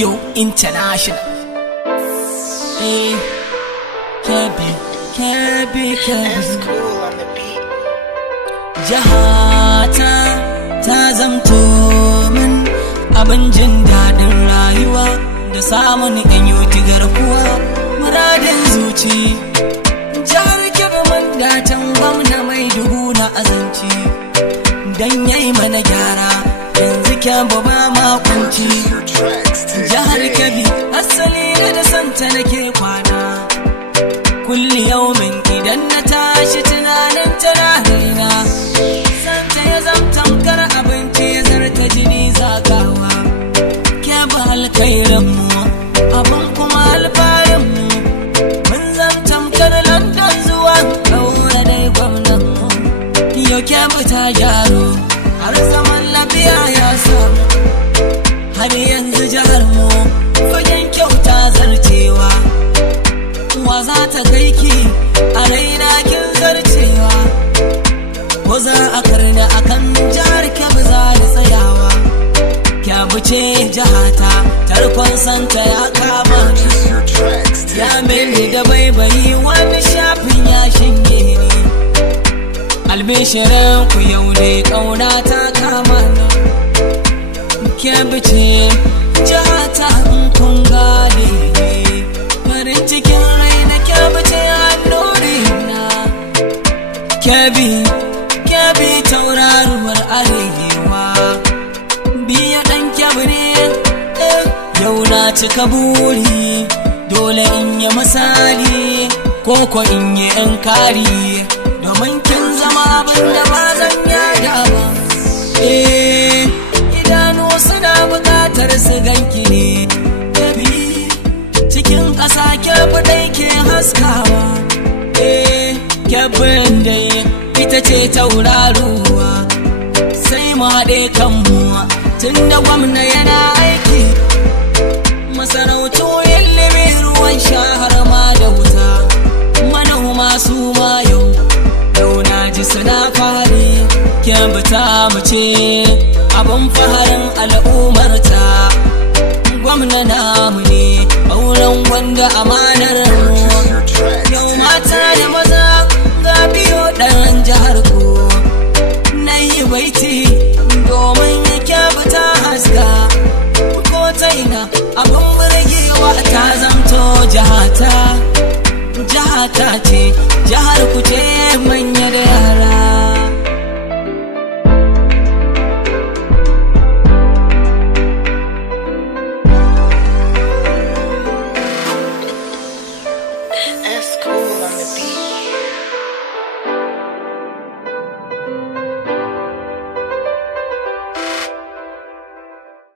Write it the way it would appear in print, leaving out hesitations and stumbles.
Yo International. Hey, Kebbi. That's cool on the beat. Jahata ta zamto min abin jin daɗin rayuwa da samun yanyo garkuwa muradin zuci. Jihar Kebbi mun datan gwamna mai dubu na azanci dan yayi mana gyara yanzu Kebbi ba makunci. Jihar Kebbi asali da santa nake kwana kulli yaumin idan na tashi tunanin tararina. Santa ya zamtamkar abinci ya zarta jini zagawa. Kebbi alkhairinmu abin kuma alfarinmu mun zamtamkar London zuwa ɗaura dai gwamnanmu. Yau Kebbi ta gyaro har zaman lafiya ya samu, har yanzu jiharmu fagen kyauta zarcewa. Wa za ta kai ki a raina kin zarcewa, ko za a karni akan jihar Kebbi za da tsayawa. Kebbi ce jihata tarkon santa ya kama ni, ya mini da baibayi wani shafin ya shinge ni. Albishirin ku yau ne ƙauna ta kama ni. Kebbi ce jihata in kun gane ni, farin cikin raina Kebbi ce hannunina. Kebbi tauraruwar arewa, biya ɗan Kebbi ne. Yau na cika buri, dole in yi misali ko in yi inkari, domin kin zama abin da ba zan yada ba. Idanu suna buƙatar su ganki ne Kebbi, cikin ƙasa Kebbi dai ke haskawa. Kebbin dai ita ce tauraruwa, sai mu haɗe kanmu tun da gwamna yana aiki. Masarautu ilimi ruwan shahar ma da wuta, manoma su ma yau na ji suna fari. Kebbi ta mu ce abin faharin al'ummarta, gwamna namu ne auren gwanda amanar mu. Yau mata da maza ga biyo ɗan jihar ku, na yi baiti domin ya Kebbi ta haska ko ta ina abin burgewa ta zamto jihata ce